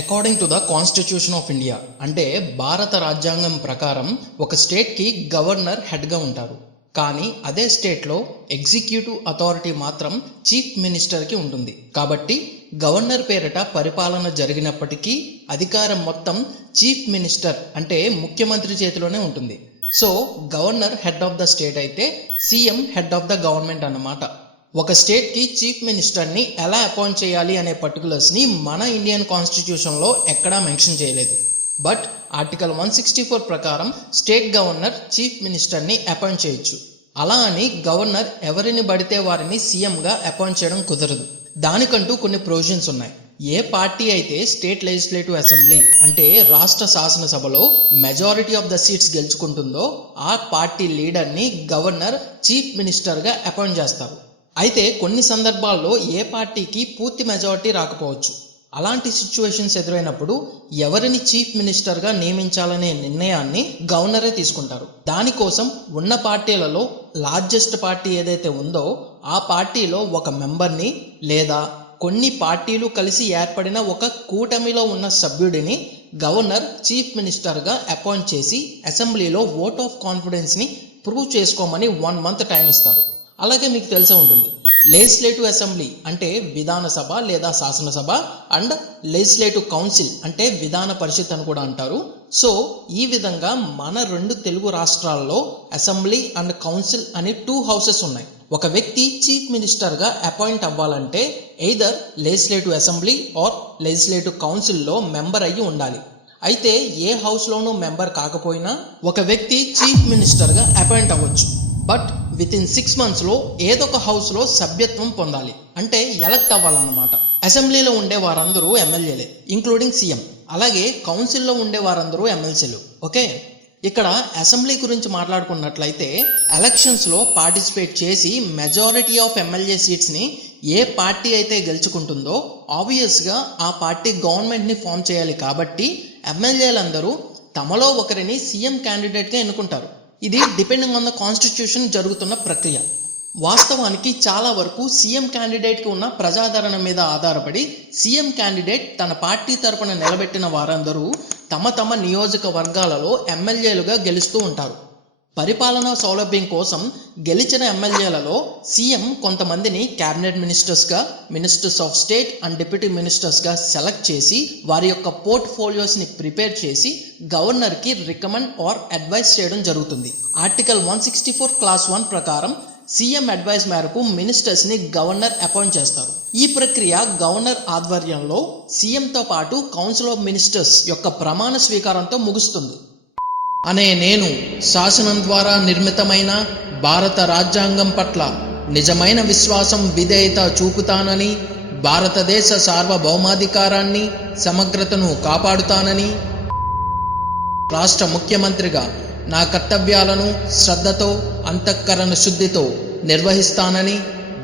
According to the constitution of India అంటే భారత రాజ్యాంగం ప్రకారం ఒక స్టేట్కి గవర్నర్ హెడ్గా ఉంటారు. కానీ అదే స్టేట్లో ఎగ్జిక్యూటివ్ అథారిటీ మాత్రం చీఫ్ మినిస్టర్కి ఉంటుంది. కాబట్టి గవర్నర్ పేరిట పరిపాలన జరిగినప్పటికీ అధికారం మొత్తం చీఫ్ మినిస్టర్ అంటే ముఖ్యమంత్రి చేతిలోనే ఉంటుంది. So governor head of the state అయితే CM head of the government అన్నమాట. ఒక స్టేట్కి చీఫ్ మినిస్టర్ని ఎలా అపాయింట్ చేయాలి అనే పర్టికులర్స్ని మన ఇండియన్ కాన్స్టిట్యూషన్లో ఎక్కడా మెన్షన్ చేయలేదు. బట్ ఆర్టికల్ 164 ప్రకారం స్టేట్ గవర్నర్ చీఫ్ మినిస్టర్ని అపాయింట్ చేయొచ్చు. అలా అని గవర్నర్ ఎవరిని పడితే వారిని సీఎంగా అపాయింట్ చేయడం కుదరదు. దానికంటూ కొన్ని ప్రొవిజన్స్ ఉన్నాయి. ఏ పార్టీ అయితే స్టేట్ లెజిస్లేటివ్ అసెంబ్లీ అంటే రాష్ట్ర శాసనసభలో మెజారిటీ ఆఫ్ ద సీట్స్ గెలుచుకుంటుందో ఆ పార్టీ లీడర్ని గవర్నర్ చీఫ్ మినిస్టర్గా అపాయింట్ చేస్తారు. అయితే కొన్ని సందర్భాల్లో ఏ పార్టీకి పూర్తి మెజారిటీ రాకపోవచ్చు. అలాంటి సిచ్యువేషన్స్ ఎదురైనప్పుడు ఎవరిని చీఫ్ మినిస్టర్గా నియమించాలనే నిర్ణయాన్ని గవర్నరే తీసుకుంటారు. దానికోసం ఉన్న పార్టీలలో లార్జెస్ట్ పార్టీ ఏదైతే ఉందో ఆ పార్టీలో ఒక మెంబర్ని లేదా కొన్ని పార్టీలు కలిసి ఏర్పడిన ఒక కూటమిలో ఉన్న సభ్యుడిని గవర్నర్ చీఫ్ మినిస్టర్గా అపాయింట్ చేసి అసెంబ్లీలో ఓట్ ఆఫ్ కాన్ఫిడెన్స్ని ప్రూవ్ చేసుకోమని 1 month టైం ఇస్తారు. అలాగే మీకు తెలిసే ఉంటుంది, లెజిస్లేటివ్ అసెంబ్లీ అంటే విధానసభ లేదా శాసనసభ అండ్ లెజిస్లేటివ్ కౌన్సిల్ అంటే విధాన పరిషత్ అని కూడా అంటారు. సో ఈ విధంగా మన 2 తెలుగు రాష్ట్రాల్లో అసెంబ్లీ అండ్ కౌన్సిల్ అని 2 houses ఉన్నాయి. ఒక వ్యక్తి చీఫ్ మినిస్టర్గా అపాయింట్ అవ్వాలంటే either legislative assembly or legislative కౌన్సిల్లో మెంబర్ అయ్యి ఉండాలి. అయితే ఏ హౌస్లోనూ మెంబర్ కాకపోయినా ఒక వ్యక్తి చీఫ్ మినిస్టర్గా అపాయింట్ అవ్వచ్చు. బట్ విత్ ఇన్ 6 monthsలో ఏదో ఒక హౌస్లో సభ్యత్వం పొందాలి, అంటే ఎలక్ట్ అవ్వాలన్నమాట. అసెంబ్లీలో ఉండే వారందరూ ఎమ్మెల్యేలే ఇంక్లూడింగ్ సీఎం. అలాగే కౌన్సిల్లో ఉండే వారందరూ ఎమ్మెల్సీలు. ఓకే, ఇక్కడ అసెంబ్లీ గురించి మాట్లాడుకున్నట్లయితే ఎలక్షన్స్లో పార్టిసిపేట్ చేసి మెజారిటీ ఆఫ్ ఎమ్మెల్యే సీట్స్ని ఏ పార్టీ అయితే గెలుచుకుంటుందో ఆబ్వియస్గా ఆ పార్టీ గవర్నమెంట్ని ఫామ్ చేయాలి. కాబట్టి ఎమ్మెల్యేలందరూ తమలో ఒకరిని సీఎం క్యాండిడేట్గా ఎన్నుకుంటారు. ఇది డిపెండింగ్ ఆన్ ద కాన్స్టిట్యూషన్ జరుగుతున్న ప్రక్రియ. వాస్తవానికి చాలా వరకు సీఎం క్యాండిడేట్కి ఉన్న ప్రజాదరణ మీద ఆధారపడి సీఎం క్యాండిడేట్ తన పార్టీ తరపున నిలబెట్టిన వారందరూ తమ తమ నియోజకవర్గాలలో ఎమ్మెల్యేలుగా గెలుస్తూ ఉంటారు. పరిపాలనా సౌలభ్యం కోసం గెలిచిన ఎమ్మెల్యేలలో సీఎం కొంతమందిని క్యాబినెట్ మినిస్టర్స్గా, ministers of state and deputy మినిస్టర్స్గా సెలెక్ట్ చేసి వారి యొక్క పోర్ట్ఫోలియోస్ని ప్రిపేర్ చేసి గవర్నర్కి రికమెండ్ ఆర్ అడ్వైస్ చేయడం జరుగుతుంది. ఆర్టికల్ 164 Clause 1 ప్రకారం సీఎం అడ్వైస్ మేరకు మినిస్టర్స్ని గవర్నర్ అపాయింట్ చేస్తారు. ఈ ప్రక్రియ గవర్నర్ ఆధ్వర్యంలో సీఎంతో పాటు కౌన్సిల్ ఆఫ్ మినిస్టర్స్ యొక్క ప్రమాణ స్వీకారంతో ముగుస్తుంది. అనే నేను శాసనం ద్వారా నిర్మితమైన భారత రాజ్యాంగం పట్ల నిజమైన విశ్వాసం, విధేయత చూపుతానని, భారతదేశ సార్వభౌమాధికారాన్ని, సమగ్రతను కాపాడుతానని, రాష్ట్ర ముఖ్యమంత్రిగా నా కర్తవ్యాలను శ్రద్ధతో, అంతఃకరణ శుద్ధితో నిర్వహిస్తానని,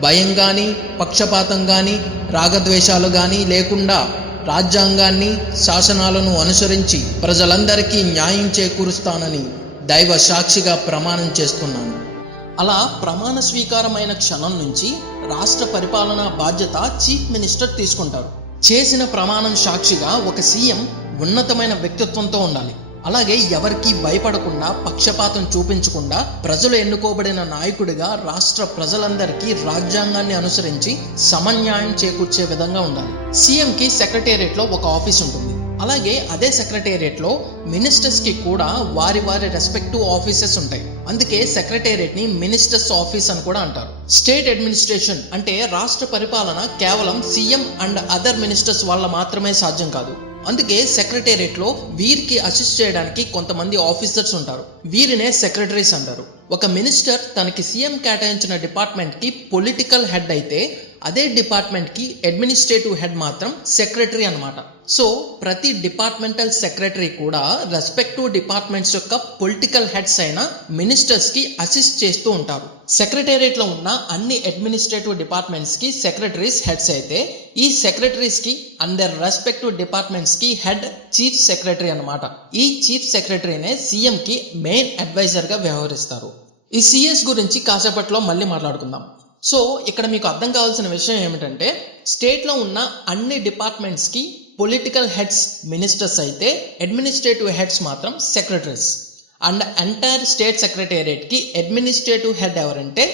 భయం కానీ, పక్షపాతం కానీ, రాగద్వేషాలు కానీ లేకుండా రాజ్యాంగాన్ని, శాసనాలను అనుసరించి ప్రజలందరికీ న్యాయం చేకూరుస్తానని దైవ సాక్షిగా ప్రమాణం చేస్తున్నాను. అలా ప్రమాణ స్వీకారమైన క్షణం నుంచి రాష్ట్ర పరిపాలనా బాధ్యత చీఫ్ మినిస్టర్ తీసుకుంటారు. చేసిన ప్రమాణం సాక్షిగా ఒక సీఎం ఉన్నతమైన వ్యక్తిత్వంతో ఉండాలి. అలాగే ఎవరికీ భయపడకుండా, పక్షపాతం చూపించకుండా ప్రజలు ఎన్నుకోబడిన నాయకుడిగా రాష్ట్ర ప్రజలందరికీ రాజ్యాంగాన్ని అనుసరించి సమన్యాయం చేకూర్చే విధంగా ఉండాలి. సీఎంకి సెక్రటేరియట్లో ఒక ఆఫీస్ ఉంటుంది. అలాగే అదే సెక్రటేరియట్లో మినిస్టర్స్కి కూడా వారి వారి రెస్పెక్టివ్ ఆఫీసెస్ ఉంటాయి. అందుకే సెక్రటేరియట్ని మినిస్టర్స్ ఆఫీస్ అని కూడా అంటారు. స్టేట్ అడ్మినిస్ట్రేషన్ అంటే రాష్ట్ర పరిపాలన కేవలం సీఎం అండ్ అదర్ మినిస్టర్స్ వల్ల మాత్రమే సాధ్యం కాదు. అందుకే సెక్రటేరియట్లో వీరికి అసిస్ట్ చేయడానికి కొంతమంది ఆఫీసర్స్ ఉంటారు. వీరినే సెక్రటరీస్ అంటారు. ఒక మినిస్టర్ తనకి సీఎం కేటాయించిన డిపార్ట్మెంట్కి పొలిటికల్ హెడ్ అయితే అదే డిపార్ట్మెంట్కి అడ్మినిస్ట్రేటివ్ హెడ్ మాత్రం సెక్రటరీ అన్నమాట. సో ప్రతి డిపార్ట్మెంటల్ సెక్రటరీ కూడా రెస్పెక్టివ్ డిపార్ట్మెంట్స్ యొక్క పొలిటికల్ హెడ్స్ అయిన మినిస్టర్స్కి అసిస్ట్ చేస్తూ ఉంటారు. సెక్రటేరియట్లో ఉన్న అన్ని అడ్మినిస్ట్రేటివ్ డిపార్ట్మెంట్స్కి సెక్రటరీస్ హెడ్స్ అయితే ఈ సెక్రటరీస్కి అందర్ రెస్పెక్టివ్ డిపార్ట్మెంట్స్కి హెడ్ చీఫ్ సెక్రటరీ అన్నమాట. ఈ చీఫ్ సెక్రటరీనే సీఎంకి మెయిన్ అడ్వైజర్గా వ్యవహరిస్తారు. ఈ సిఎస్ గురించి కాసేపట్లో మళ్ళీ మాట్లాడుకుందాం. సో ఇక్కడ మీకు అర్థం కావాల్సిన విషయం ఏమిటంటే స్టేట్లో ఉన్న అన్ని డిపార్ట్మెంట్స్కి పొలిటికల్ హెడ్స్ మినిస్టర్స్ అయితే అడ్మినిస్ట్రేటివ్ హెడ్స్ మాత్రం secretaries. And entire state secretariat కి అడ్మినిస్ట్రేటివ్ హెడ్ ఎవరంటే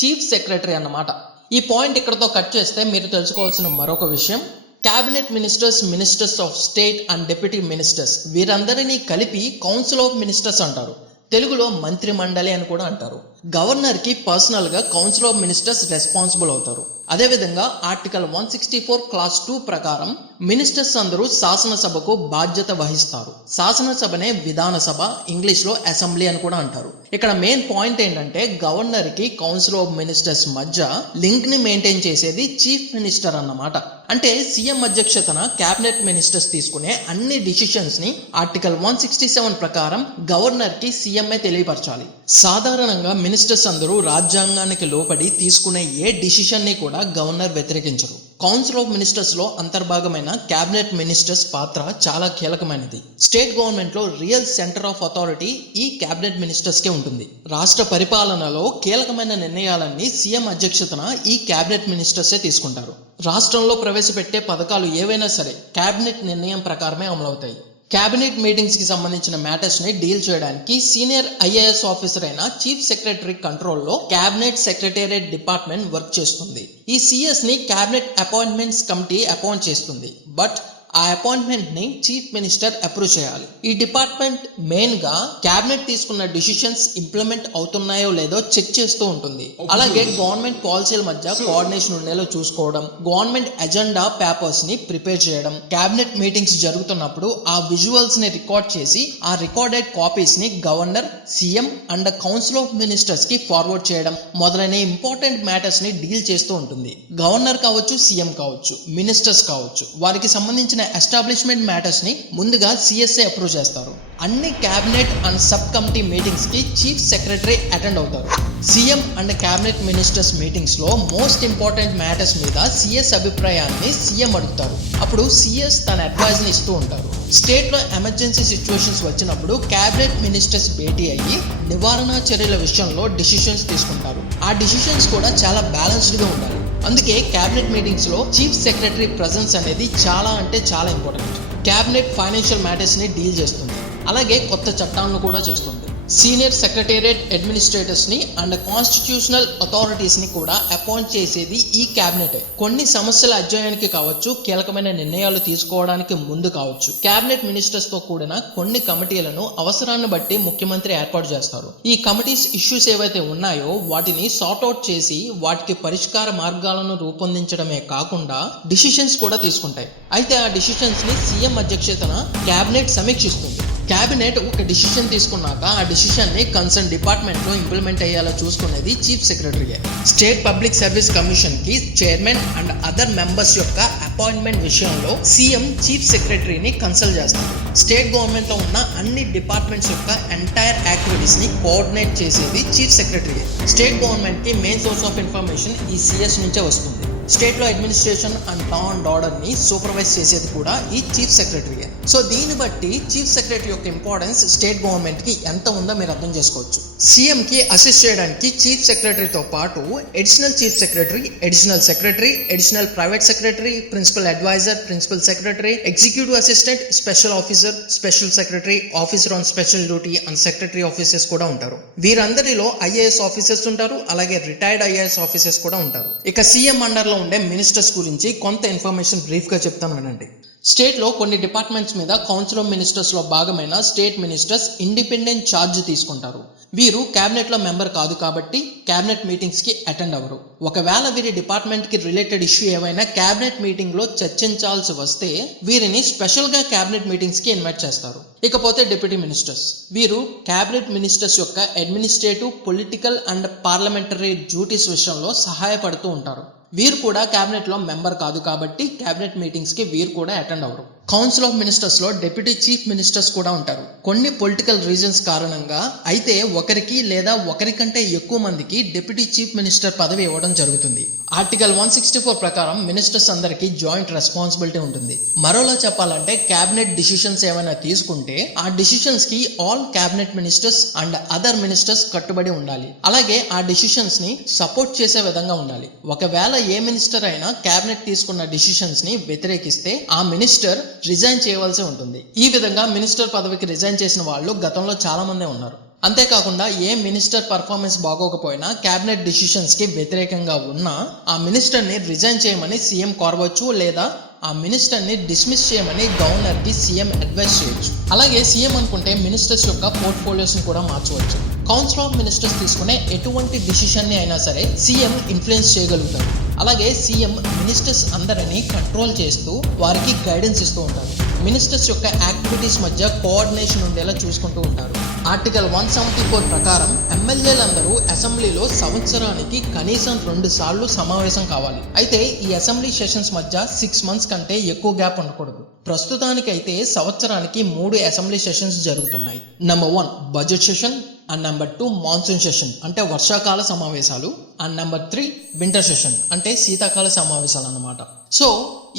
చీఫ్ సెక్రటరీ అన్నమాట. ఈ పాయింట్ ఇక్కడతో కట్ చేస్తే మీరు తెలుసుకోవాల్సిన మరొక విషయం, cabinet ministers, ministers of state and deputy ministers వీరందరినీ కలిపి కౌన్సిల్ ఆఫ్ మినిస్టర్స్ అంటారు. తెలుగులో మంత్రి మండలి అని కూడా అంటారు. గవర్నర్ కి పర్సనల్ గా కౌన్సిల్ ఆఫ్ మినిస్టర్స్ రెస్పాన్సిబుల్ అవుతారు. అదేవిధంగా ఆర్టికల్ 164 క్లాస్ 2 ప్రకారం మినిస్టర్స్ అందరూ శాసనసభకు బాధ్యత వహిస్తారు. శాసనసభనే విధానసభ, ఇంగ్లీష్ లో అసెంబ్లీ అని కూడా అంటారు. ఇక్కడ మెయిన్ పాయింట్ ఏంటంటే గవర్నర్ కి కౌన్సిల్ ఆఫ్ మినిస్టర్స్ మధ్య లింక్ ని మెయింటైన్ చేసేది చీఫ్ మినిస్టర్ అన్నమాట. అంటే సీఎం అధ్యక్షతన క్యాబినెట్ మినిస్టర్స్ తీసుకునే అన్ని డిసిషన్స్ ని ఆర్టికల్ 167 ప్రకారం గవర్నర్ కి సీఎంఏ తెలియపరచాలి. సాధారణంగా మినిస్టర్స్ అందరూ రాజ్యాంగానికి లోబడి తీసుకునే ఏ డిసిషన్ ని కూడా గవర్నర్ వ్యతిరేకించరు. కౌన్సిల్ ఆఫ్ మినిస్టర్స్ లో అంతర్భాగమైన క్యాబినెట్ మినిస్టర్స్ పాత్ర చాలా కీలకమైనది. స్టేట్ గవర్నమెంట్ లో రియల్ సెంటర్ ఆఫ్ అథారిటీ ఈ క్యాబినెట్ మినిస్టర్స్ కే ఉంటుంది. రాష్ట్ర పరిపాలనలో కీలకమైన నిర్ణయాలన్నీ సీఎం అధ్యక్షతన ఈ క్యాబినెట్ మినిస్టర్సే తీసుకుంటారు. రాష్ట్రంలో ప్రవేశపెట్టే పథకాలు ఏవైనా సరే క్యాబినెట్ నిర్ణయం ప్రకారమే అమలవుతాయి. క్యాబినెట్ మీటింగ్స్ కి సంబంధించిన మ్యాటర్స్ ని డీల్ చేయడానికి సీనియర్ ఐఏఎస్ ఆఫీసర్ అయిన చీఫ్ సెక్రటరీ కంట్రోల్లో క్యాబినెట్ సెక్రటేరియట్ డిపార్ట్మెంట్ వర్క్ చేస్తుంది. ఈ సిఎస్ ని క్యాబినెట్ అపాయింట్మెంట్స్ కమిటీ అపాయింట్ చేస్తుంది. బట్ ఆ అపాయింట్మెంట్ ని చీఫ్ మినిస్టర్ అప్రూవ్ చేయాలి. ఈ డిపార్ట్మెంట్ మెయిన్ గా క్యాబినెట్ తీసుకున్న డిసిషన్స్ ఇంప్లిమెంట్ అవుతున్నాయో లేదో చెక్ చేస్తూ ఉంటుంది. అలాగే గవర్నమెంట్ పాలసీల మధ్య కోఆర్డినేషన్ ఉండేలా చూసుకోవడం, గవర్నమెంట్ ఎజెండా పేపర్స్ ని ప్రిపేర్ చేయడం, క్యాబినెట్ మీటింగ్స్ జరుగుతున్నప్పుడు ఆ విజువల్స్ ని రికార్డ్ చేసి ఆ రికార్డెడ్ కాపీస్ ని governor, CM and council of ministers కి ఫార్వర్డ్ చేయడం మొదలైన ఇంపార్టెంట్ మ్యాటర్స్ ని డీల్ చేస్తూ ఉంటుంది. గవర్నర్ కావచ్చు, సీఎం కావచ్చు, మినిస్టర్స్ కావచ్చు, వారికి సంబంధించిన ఎస్టాబ్లిష్మెంట్ మ్యాటర్స్ ని ముందుగా సిఎస్ఏ అప్రూవ్ చేస్తారు. అన్ని cabinet and sub committee meetings కి చీఫ్ సెక్రటరీ అటెండ్ అవుతారు. CM and cabinet ministers meetings లో మోస్ట్ ఇంపార్టెంట్ మ్యాటర్స్ మీద సిఎస్ అభిప్రాయాన్ని సీఎం అడుగుతారు. అప్పుడు సిఎస్ తన అడ్వైజ్ ని ఇస్తూ ఉంటారు. స్టేట్ లో ఎమర్జెన్సీ సిచ్యువేషన్స్ వచ్చినప్పుడు క్యాబినెట్ మినిస్టర్స్ భేటీ అయ్యి నివారణ చర్యల విషయంలో డిసిషన్స్ తీసుకుంటారు. ఆ డిసిషన్స్ కూడా చాలా బ్యాలెన్స్డ్ గా ఉండాలి. అందుకే క్యాబినెట్ మీటింగ్స్ లో చీఫ్ సెక్రటరీ ప్రెజెన్స్ అనేది చాలా అంటే చాలా ఇంపార్టెంట్. క్యాబినెట్ ఫైనాన్షియల్ మ్యాటర్స్ ని డీల్ చేస్తుంది. అలాగే కొత్త చట్టాలను కూడా చేస్తుంది. సీనియర్ సెక్రటేరియట్ అడ్మినిస్ట్రేటర్స్ ని అండ్ కాన్స్టిట్యూషనల్ అథారిటీస్ ని కూడా అపాయింట్ చేసేది ఈ క్యాబినెటే. కొన్ని సమస్యల అధ్యయనానికి కావచ్చు, కీలకమైన నిర్ణయాలు తీసుకోవడానికి ముందు కావచ్చు, క్యాబినెట్ మినిస్టర్స్ తో కూడిన కొన్ని కమిటీలను అవసరాన్ని బట్టి ముఖ్యమంత్రి ఏర్పాటు చేస్తారు. ఈ కమిటీస్ ఇష్యూస్ ఏవైతే ఉన్నాయో వాటిని సార్ట్అవుట్ చేసి వాటికి పరిష్కార మార్గాలను రూపొందించడమే కాకుండా డిసిషన్స్ కూడా తీసుకుంటాయి. అయితే ఆ డిసిషన్స్ ని సీఎం అధ్యక్షతన క్యాబినెట్ సమీక్షిస్తుంది. క్యాబినెట్ ఒక డిసిషన్ తీసుకున్నాక ఆ డిసిషన్ ని కన్సర్న్ డిపార్ట్మెంట్ లో ఇంప్లిమెంట్ అయ్యేలా చూసుకునేది చీఫ్ సెక్రటరీయే. స్టేట్ పబ్లిక్ సర్వీస్ కమిషన్ కి చైర్మన్ అండ్ అదర్ మెంబర్స్ యొక్క అపాయింట్మెంట్ విషయంలో సీఎం చీఫ్ సెక్రటరీని కన్సల్ట్ చేస్తారు. స్టేట్ గవర్నమెంట్ లో ఉన్న అన్ని డిపార్ట్మెంట్స్ యొక్క ఎంటైర్ యాక్టివిటీస్ ని కోఆర్డినేట్ చేసేది చీఫ్ సెక్రటరీయే. స్టేట్ గవర్నమెంట్ కి మెయిన్ సోర్స్ ఆఫ్ ఇన్ఫర్మేషన్ ఈ సిఎస్ నుంచే వస్తుంది. స్టేట్ లో administration and law and order ని సూపర్వైజ్ చేసేది కూడా ఈ చీఫ్ సెక్రటరీయే. సో దీన్ని బట్టి చీఫ్ సెక్రటరీ యొక్క ఇంపార్టెన్స్ స్టేట్ గవర్నమెంట్ కి ఎంత ఉందో మీరు అర్థం చేసుకోవచ్చు. సీఎం కి అసిస్ట్ చేయడానికి చీఫ్ సెక్రటరీతో పాటు additional chief secretary, additional secretary, additional private secretary, principal advisor, principal secretary, executive assistant, special officer, special secretary, officer on special duty and secretary officers కూడా ఉంటారు. వీరందరిలో ఐఏఎస్ ఆఫీసర్స్ ఉంటారు. అలాగే రిటైర్డ్ ఐఏఎస్ ఆఫీసర్స్ కూడా ఉంటారు. ఇక CM under లో ఉండే ministers గురించి కొంత ఇన్ఫర్మేషన్ బ్రీఫ్ గా చెప్తాను వినండి. స్టేట్ లో కొన్ని డిపార్ట్మెంట్స్ మీద కౌన్సిల్ ఆఫ్ మినిస్టర్స్ లో భాగమైన స్టేట్ మినిస్టర్స్ ఇండిపెండెంట్ ఛార్జ్ తీసుకుంటారు. వీరు క్యాబినెట్ లో మెంబర్ కాదు కాబట్టి క్యాబినెట్ మీటింగ్స్ కి అటెండ్ అవ్వరు. ఒకవేళ వీరి డిపార్ట్మెంట్ కి రిలేటెడ్ ఇష్యూ ఏవైనా క్యాబినెట్ మీటింగ్ లో చర్చించాల్సి వస్తే వీరిని స్పెషల్ గా క్యాబినెట్ మీటింగ్స్ కి ఇన్వైట్ చేస్తారు. ఇకపోతే డిప్యూటీ మినిస్టర్స్, వీరు క్యాబినెట్ మినిస్టర్స్ యొక్క administrative, political and parliamentary duties విషయంలో సహాయపడుతూ ఉంటారు. వీరు కూడా క్యాబినెట్ లో మెంబర్ కాదు కాబట్టి క్యాబినెట్ మీటింగ్స్ కి వీరు కూడా అటెండ్ అవ్వరు. కౌన్సిల్ ఆఫ్ మినిస్టర్స్ లో డిప్యూటీ చీఫ్ మినిస్టర్స్ కూడా ఉంటారు. కొన్ని పొలిటికల్ రీజన్స్ కారణంగా అయితే ఒకరికి లేదా ఒకరికంటే ఎక్కువ మందికి డిప్యూటీ చీఫ్ మినిస్టర్ పదవి ఇవ్వడం జరుగుతుంది. ఆర్టికల్ 164 ప్రకారం మినిస్టర్స్ అందరికీ జాయింట్ రెస్పాన్సిబిలిటీ ఉంటుంది. మరోలా చెప్పాలంటే క్యాబినెట్ డిసిషన్స్ ఏమైనా తీసుకుంటే ఆ డిసిషన్స్ కి all cabinet ministers and other ministers కట్టుబడి ఉండాలి. అలాగే ఆ డిసిషన్స్ ని సపోర్ట్ చేసే విధంగా ఉండాలి. ఒకవేళ ఏ మినిస్టర్ అయినా క్యాబినెట్ తీసుకున్న డిసిషన్స్ ని వ్యతిరేకిస్తే ఆ మినిస్టర్ రిజైన్ చేయవలసి ఉంటుంది. ఈ విధంగా మినిస్టర్ పదవికి రిజైన్ చేసిన వాళ్ళు గతంలో చాలా మందే ఉన్నారు. అంతేకాకుండా ఏ మినిస్టర్ పర్ఫార్మెన్స్ బాగోకపోయినా క్యాబినెట్ డిసిషన్స్ కి వ్యతిరేకంగా ఉన్నా ఆ మినిస్టర్ ని రిజైన్ చేయమని సీఎం కోరవచ్చు, లేదా ఆ మినిస్టర్ ని డిస్మిస్ చేయమని గవర్నర్ కి సీఎం అడ్వైస్ చేయొచ్చు. అలాగే సీఎం అనుకుంటే మినిస్టర్స్ యొక్క పోర్ట్ఫోలియోస్ ని కూడా మార్చవచ్చు. కౌన్సిల్ ఆఫ్ మినిస్టర్స్ తీసుకునే ఎటువంటి డిసిషన్ ని అయినా సరే సీఎం ఇన్ఫ్లుయెన్స్ చేయగలుగుతారు. అలాగే సీఎం మినిస్టర్స్ అందరినీ కంట్రోల్ చేస్తూ వారికి గైడెన్స్ ఇస్తూ ఉంటారు. మినిస్టర్స్ యొక్క యాక్టివిటీస్ మధ్య కోఆర్డినేషన్ ఉండేలా చూసుకుంటూ ఉంటారు. ఆర్టికల్ 174 ప్రకారం ఎమ్మెల్యేలందరూ అసెంబ్లీలో సంవత్సరానికి కనీసం 2 సార్లు సమావేశం కావాలి. అయితే ఈ అసెంబ్లీ సెషన్స్ మధ్య 6 మంత్స్ కంటే ఎక్కువ గ్యాప్ ఉండకూడదు. ప్రస్తుతానికైతే సంవత్సరానికి 3 అసెంబ్లీ సెషన్స్ జరుగుతున్నాయి. Number 1 budget session, and number 2 monsoon session అంటే వర్షాకాల సమావేశాలు, అండ్ నెంబర్ 3 వింటర్ సెషన్ అంటే శీతాకాల సమావేశాలు అన్నమాట. సో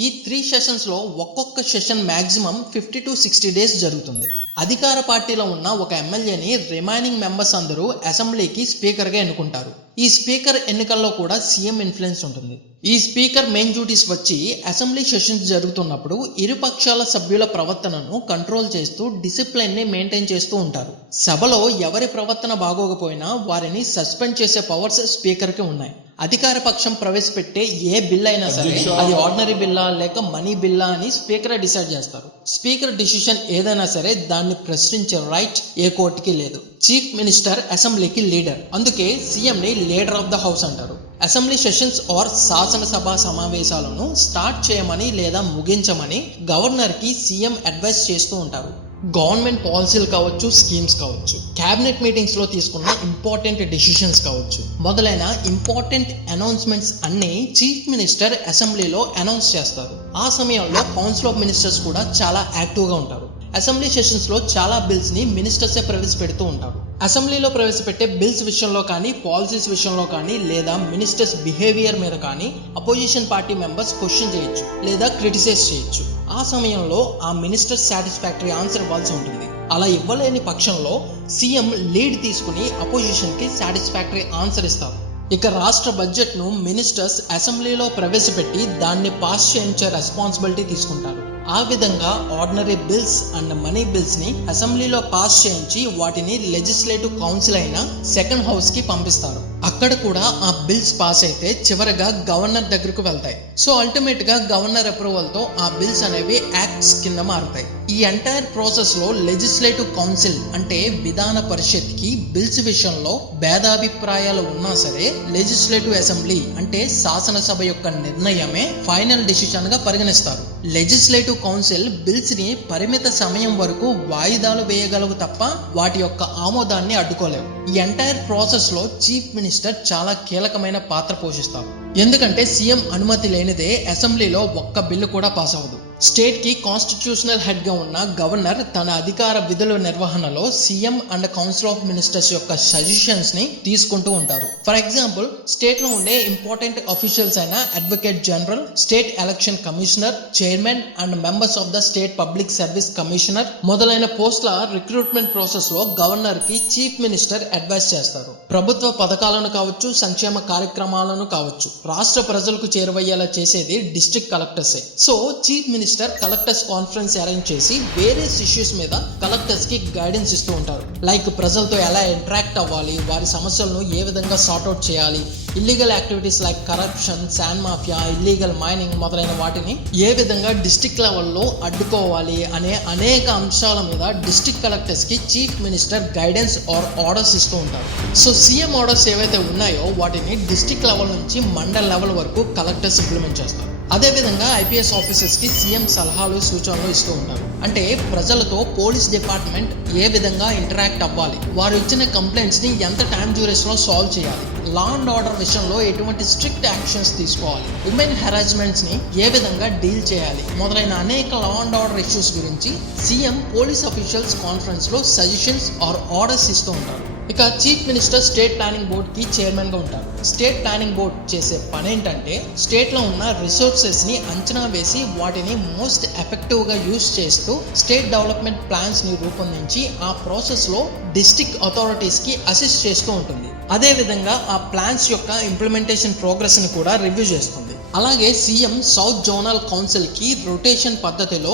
ఈ 3 సెషన్స్ లో ఒక్కొక్క సెషన్ మాక్సిమం 50 to 60 డేస్ జరుగుతుంది. అధికార పార్టీలో ఉన్న ఒక ఎమ్మెల్యేని రిమైనింగ్ మెంబర్స్ అందరూ అసెంబ్లీకి స్పీకర్ గా ఎన్నుకుంటారు. ఈ స్పీకర్ ఎన్నికల్లో కూడా సీఎం ఇన్ఫ్లుయెన్స్ ఉంటుంది. ఈ స్పీకర్ మెయిన్ డ్యూటీస్ వచ్చి అసెంబ్లీ సెషన్స్ జరుగుతున్నప్పుడు ఇరుపక్షాల సభ్యుల ప్రవర్తనను కంట్రోల్ చేస్తూ డిసిప్లిన్ ని మెయింటైన్ చేస్తూ ఉంటారు. సభలో ఎవరి ప్రవర్తన బాగోకపోయినా వారిని సస్పెండ్ చేసే పవర్స్ స్పీకర్ కి ఉన్నాయి. అధికార పక్షం ప్రవేశపెట్టే ఏ బిల్ అయినా సరే అది ఆర్డినరీ బిల్లా లేక మనీ బిల్లా అని స్పీకర్ డిసైడ్ చేస్తారు. స్పీకర్ డిసిషన్ ఏదైనా సరే దాన్ని ప్రశ్నించే రైట్ ఏ కోర్టుకి లేదు. చీఫ్ మినిస్టర్ అసెంబ్లీకి లీడర్, అందుకే సీఎం ని లీడర్ ఆఫ్ ద హౌస్ అంటారు. అసెంబ్లీ సెషన్స్ ఆర్ శాసనసభ సమావేశాలను స్టార్ట్ చేయమని లేదా ముగించమని గవర్నర్ కి సీఎం అడ్వైస్ చేస్తూ ఉంటారు. గవర్నమెంట్ పాలసీలు కావచ్చు, స్కీమ్స్ కావచ్చు, క్యాబినెట్ మీటింగ్స్ లో తీసుకున్న ఇంపార్టెంట్ డెసిషన్స్ కావచ్చు, మొదలైన ఇంపార్టెంట్ అనౌన్స్మెంట్స్ అన్ని చీఫ్ మినిస్టర్ అసెంబ్లీలో అనౌన్స్ చేస్తారు. ఆ సమయంలో కౌన్సిల్ ఆఫ్ మినిస్టర్స్ కూడా చాలా యాక్టివ్ గా ఉంటారు. అసెంబ్లీ సెషన్స్ లో చాలా బిల్స్ ని మినిస్టర్సే ప్రవేశపెడుతూ ఉంటారు. అసెంబ్లీలో ప్రవేశపెట్టే బిల్స్ విషయంలో కానీ, పాలసీస్ విషయంలో కానీ, లేదా మినిస్టర్స్ బిహేవియర్ మీద కానీ అపోజిషన్ పార్టీ మెంబర్స్ క్వశ్చన్ చేయొచ్చు లేదా క్రిటిసైజ్ చేయొచ్చు. ఆ సమయంలో ఆ మినిస్టర్ సాటిస్ఫాక్టరీ ఆన్సర్ ఇవ్వాల్సి ఉంటుంది. అలా ఇవ్వలేని పక్షంలో సీఎం లీడ్ తీసుకుని అపోజిషన్ కి సాటిస్ఫాక్టరీ ఆన్సర్ ఇస్తారు. ఇక రాష్ట్ర బడ్జెట్ ను మినిస్టర్స్ అసెంబ్లీలో ప్రవేశపెట్టి దాన్ని పాస్ చేయించే రెస్పాన్సిబిలిటీ తీసుకుంటారు. ఆ విధంగా ordinary bills and money bills ని అసెంబ్లీలో పాస్ చేయించి వాటిని లెజిస్లేటివ్ కౌన్సిల్ అయిన సెకండ్ హౌస్ కి పంపిస్తారు. అక్కడ కూడా ఆ బిల్స్ పాస్ అయితే చివరగా గవర్నర్ దగ్గరకు వెళ్తాయి. సో అల్టిమేట్ గా గవర్నర్ అప్రూవల్ తో ఆ బిల్స్ అనేవి యాక్ట్స్ కింద మారుతాయి. ఈ ఎంటైర్ ప్రాసెస్ లో లెజిస్లేటివ్ కౌన్సిల్ అంటే విధాన పరిషత్ కి బిల్స్ విషయంలో భేదాభిప్రాయాలు ఉన్నా సరే లెజిస్లేటివ్ అసెంబ్లీ అంటే శాసనసభ యొక్క నిర్ణయమే ఫైనల్ డిసిషన్ గా పరిగణిస్తారు. లెజిస్లేటివ్ కౌన్సిల్ బిల్స్ ని పరిమిత సమయం వరకు వాయిదాలు వేయగలవు తప్ప వాటి యొక్క ఆమోదాన్ని అడ్డుకోలేవు. ఈ ఎంటైర్ ప్రాసెస్ లో చీఫ్ మినిస్టర్ చాలా కీలకమైన పాత్ర పోషిస్తారు. ఎందుకంటే సీఎం అనుమతి లేనిదే అసెంబ్లీలో ఒక్క బిల్లు కూడా పాస్ అవ్వదు. స్టేట్ కి కాన్స్టిట్యూషనల్ హెడ్ గా ఉన్న గవర్నర్ తన అధికార విధుల నిర్వహణలో CM and council of ministers యొక్క సజెషన్స్ ని తీసుకుంటూ ఉంటారు. ఫర్ ఎగ్జాంపుల్ స్టేట్ లో ఉండే ఇంపార్టెంట్ అఫీషియల్స్ అయిన advocate general, state election commissioner, chairman and members of the state public service commissioner మొదలైన పోస్టుల రిక్రూట్మెంట్ ప్రాసెస్ లో గవర్నర్ కి చీఫ్ మినిస్టర్ అడ్వైస్ చేస్తారు. ప్రభుత్వ పథకాలను కావచ్చు, సంక్షేమ కార్యక్రమాలను కావచ్చు, రాష్ట్ర ప్రజలకు చేరువయ్యేలా చేసేది డిస్ట్రిక్ట్ కలెక్టర్సే. So chief minister collectors conference arrange చేసి వేరియస్ ఇష్యూస్ మీద కలెక్టర్స్ కి గైడెన్స్ ఇస్తూ ఉంటారు. లైక్ ప్రజలతో ఎలా ఇంటరాక్ట్ అవ్వాలి, వారి సమస్యలను ఏ విధంగా సార్ట్అవుట్ చేయాలి, illegal activities like corruption, sand mafia, illegal mining మొదలైన వాటిని ఏ విధంగా డిస్ట్రిక్ట్ లెవెల్లో అడ్డుకోవాలి అనే అనేక అంశాల మీద డిస్ట్రిక్ట్ కలెక్టర్స్ కి chief minister guidance or orders ఇస్తూ ఉంటారు. సో సీఎం ఆర్డర్స్ ఏవైతే ఉన్నాయో వాటిని డిస్ట్రిక్ట్ లెవెల్ నుంచి మండల్ లెవెల్ వరకు కలెక్టర్స్ ఇంప్లిమెంట్ చేస్తారు. అదేవిధంగా ఐపీఎస్ ఆఫీసర్స్ కి సీఎం సలహాలు, సూచనలు ఇస్తూ ఉంటారు. అంటే ప్రజలతో పోలీస్ డిపార్ట్మెంట్ ఏ విధంగా ఇంటరాక్ట్ అవ్వాలి, వారు ఇచ్చిన కంప్లైంట్స్ ని ఎంత టైం డ్యూరేషన్ లో సాల్వ్ చేయాలి, లా అండ్ ఆర్డర్ విషయంలో ఎటువంటి స్ట్రిక్ట్ యాక్షన్స్ తీసుకోవాలి, ఉమెన్ హెరాస్మెంట్స్ ని ఏ విధంగా డీల్ చేయాలి మొదలైన అనేక లా అండ్ ఆర్డర్ ఇష్యూస్ గురించి సీఎం పోలీస్ అఫీషియల్స్ కాన్ఫరెన్స్ లో సజెషన్స్ ఆర్ ఆర్డర్స్ ఇస్తూ ఉంటారు. ఇక chief minister state planning board కి చైర్మన్ గా ఉంటారు. స్టేట్ ప్లానింగ్ బోర్డ్ చేసే పని ఏంటంటే స్టేట్ లో ఉన్న రిసోర్సెస్ ని అంచనా వేసి వాటిని మోస్ట్ ఎఫెక్టివ్ గా యూజ్ చేస్తూ స్టేట్ డెవలప్మెంట్ ప్లాన్స్ ని రూపొందించి ఆ ప్రాసెస్ లో డిస్ట్రిక్ట్ అథారిటీస్ కి అసిస్ట్ చేస్తూ ఉంటుంది. అదే విధంగా ఆ ప్లాన్స్ యొక్క ఇంప్లిమెంటేషన్ ప్రోగ్రెస్ ని కూడా రివ్యూ చేస్తుంది. అలాగే సీఎం సౌత్ జోనల్ కౌన్సిల్ కి రొటేషన్ పద్ధతిలో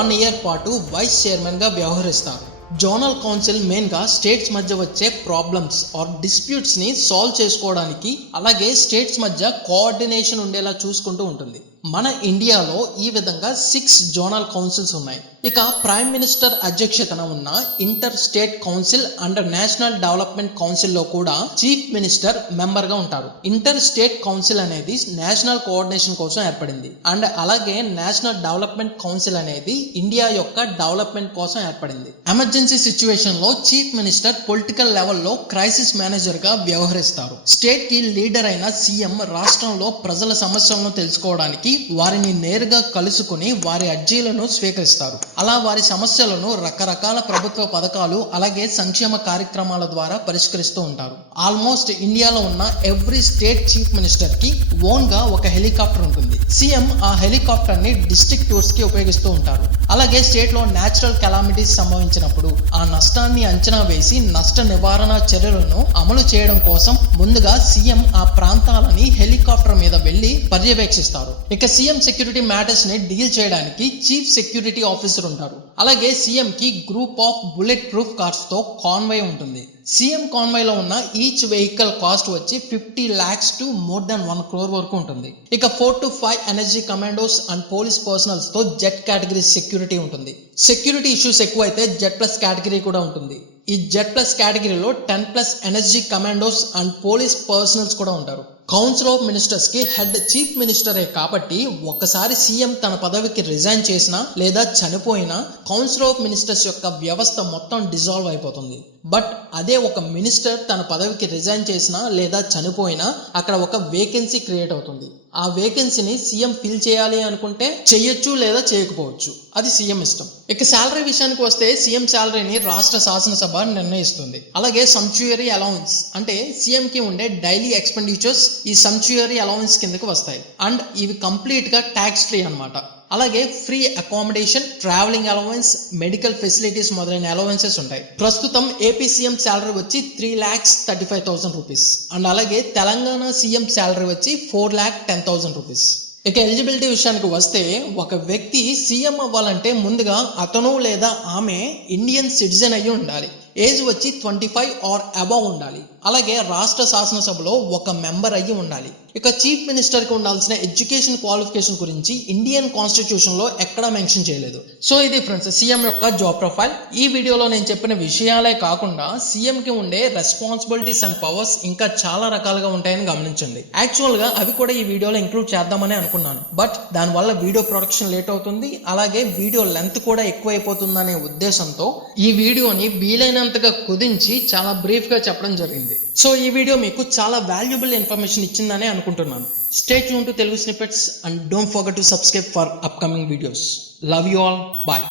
1 year పాటు వైస్ చైర్మన్ గా వ్యవహరిస్తారు. జోనల్ కౌన్సిల్ మెయిన్గా స్టేట్స్ మధ్య వచ్చే ప్రాబ్లమ్స్ ఆర్ డిస్ప్యూట్స్ని సాల్వ్ చేసుకోవడానికి అలాగే స్టేట్స్ మధ్య కోఆర్డినేషన్ ఉండేలా చూసుకుంటూ ఉంటుంది. మన ఇండియాలో ఈ విధంగా 6 జోనల్ కౌన్సిల్స్ ఉన్నాయి. ఇక ప్రైమ్ మినిస్టర్ అధ్యక్షతన ఉన్న inter state council and national development council లో కూడా చీఫ్ మినిస్టర్ మెంబర్ గా ఉంటారు. ఇంటర్ స్టేట్ కౌన్సిల్ అనేది నేషనల్ కోఆర్డినేషన్ కోసం ఏర్పడింది అండ్ అలాగే నేషనల్ డెవలప్మెంట్ కౌన్సిల్ అనేది ఇండియా యొక్క డెవలప్మెంట్ కోసం ఏర్పడింది. ఎమర్జెన్సీ సిచ్యువేషన్ లో చీఫ్ మినిస్టర్ పొలిటికల్ లెవెల్లో క్రైసిస్ మేనేజర్ గా వ్యవహరిస్తారు. స్టేట్ కి లీడర్ అయిన సీఎం రాష్ట్రంలో ప్రజల సమస్యలను తెలుసుకోవడానికి వారిని నేరుగా కలుసుకుని వారి అర్జీలను స్వీకరిస్తారు. అలా వారి సమస్యలను రకరకాల ప్రభుత్వ పథకాలు అలాగే సంక్షేమ కార్యక్రమాల ద్వారా పరిష్కరిస్తూ ఉంటారు. ఆల్మోస్ట్ ఇండియాలో ఉన్న ఎవ్రీ స్టేట్ చీఫ్ మినిస్టర్ కి ఓన్ గా ఒక హెలికాప్టర్ ఉంటుంది. సీఎం ఆ హెలికాప్టర్ ని డిస్ట్రిక్ట్ టూర్స్ కి ఉపయోగిస్తూ ఉంటారు. అలాగే స్టేట్ లో నేచురల్ కెలామిటీస్ సంభవించినప్పుడు ఆ నష్టాన్ని అంచనా వేసి నష్ట నివారణ చర్యలను అమలు చేయడం కోసం ముందుగా సీఎం ఆ ప్రాంతాలని హెలికాప్టర్ మీద వెళ్లి పర్యవేక్షిస్తారు. ఇక సీఎం సెక్యూరిటీ మ్యాటర్స్ ని డీల్ చేయడానికి చీఫ్ సెక్యూరిటీ ఆఫీసర్ ఉంటారు. అలాగే సీఎం కి group of bullet proof cars తో కాన్వాయ్ ఉంటుంది. సీఎం కాన్వాయ్ లో ఉన్న ఈచ్ వెహికల్ కాస్ట్ వచ్చి 50 lakhs to more than 1 crore వరకు ఉంటుంది. ఇక 4 to 5 energy commandos and police personals తో జెట్ కేటగిరీ సెక్యూరిటీ ఉంటుంది. సెక్యూరిటీ ఇష్యూస్ ఎక్కువైతే జెడ్ ప్లస్ కేటగిరీ కూడా ఉంటుంది. ఈ జెడ్ ప్లస్ కేటగిరీలో 10+ energy commandos and police personals కూడా ఉంటారు. కౌన్సిల్ ఆఫ్ మినిస్టర్స్ కి హెడ్ చీఫ్ మినిస్టరే కాబట్టి ఒక్కసారి సీఎం తన పదవికి రిజైన్ చేసినా లేదా చనిపోయినా కౌన్సిల్ ఆఫ్ మినిస్టర్స్ యొక్క వ్యవస్థ మొత్తం డిజాల్వ్ అయిపోతుంది. బట్ అదే ఒక మినిస్టర్ తన పదవికి రిజైన్ చేసినా లేదా చనిపోయినా అక్కడ ఒక వేకెన్సీ క్రియేట్ అవుతుంది. ఆ వేకెన్సీని సీఎం ఫిల్ చేయాలి అనుకుంటే చేయొచ్చు లేదా చేయకపోవచ్చు, అది సీఎం ఇష్టం. ఇక శాలరీ విషయానికి వస్తే సీఎం శాలరీని రాష్ట్ర శాసనసభ నిర్ణయిస్తుంది. అలాగే సంక్చుయరీ అలౌన్స్ అంటే సీఎం కి ఉండే డైలీ ఎక్స్పెండిచర్స్ ఈ సంక్చుయరీ అలౌన్స్ కిందకి వస్తాయి అండ్ ఇవి కంప్లీట్ గా ట్యాక్స్ ఫ్రీ అన్నమాట. అలాగే free accommodation, travelling allowance, medical facilities మొదలైన అలవెన్సెస్ ఉంటాయి. ప్రస్తుతం ఏపీ సీఎం శాలరీ వచ్చి 3,35,000 రూపీస్ అండ్ అలాగే తెలంగాణ సీఎం శాలరీ వచ్చి 4,10,000 రూపీస్. ఇక ఎలిజిబిలిటీ విషయానికి వస్తే ఒక వ్యక్తి సీఎం అవ్వాలంటే ముందుగా అతను లేదా ఆమె ఇండియన్ సిటిజన్ అయ్యి ఉండాలి. ఏజ్ వచ్చి 25 ఆర్ అబవ్ ఉండాలి. అలాగే రాష్ట్ర శాసనసభలో ఒక మెంబర్ అయ్యి ఉండాలి. ఇక చీఫ్ మినిస్టర్ కి ఉండాల్సిన ఎడ్యుకేషన్ క్వాలిఫికేషన్ గురించి ఇండియన్ కాన్స్టిట్యూషన్ లో ఎక్కడా మెన్షన్ చేయలేదు. సో ఇది ఫ్రెండ్స్ సీఎం యొక్క జాబ్ ప్రొఫైల్. ఈ వీడియోలో నేను చెప్పిన విషయాలే కాకుండా సీఎం కి ఉండే రెస్పాన్సిబిలిటీస్ అండ్ పవర్స్ ఇంకా చాలా రకాలుగా ఉంటాయని గమనించండి. యాక్చువల్ గా అవి కూడా ఈ వీడియోలో ఇంక్లూడ్ చేద్దామని అనుకున్నాను, బట్ దానివల్ల వీడియో ప్రొడక్షన్ లేట్ అవుతుంది, అలాగే వీడియో లెంత్ కూడా ఎక్కువైపోతుందనే ఉద్దేశంతో ఈ వీడియోని వీలైనంతగా కుదించి చాలా బ్రీఫ్ గా చెప్పడం జరిగింది. సో ఈ వీడియో మీకు చాలా వాల్యుబుల్ ఇన్ఫర్మేషన్ ఇచ్చిందని అనుకుంటున్నాను. Stay tune to Telugu snippets and don't forget to subscribe for upcoming videos. Love you all. Bye.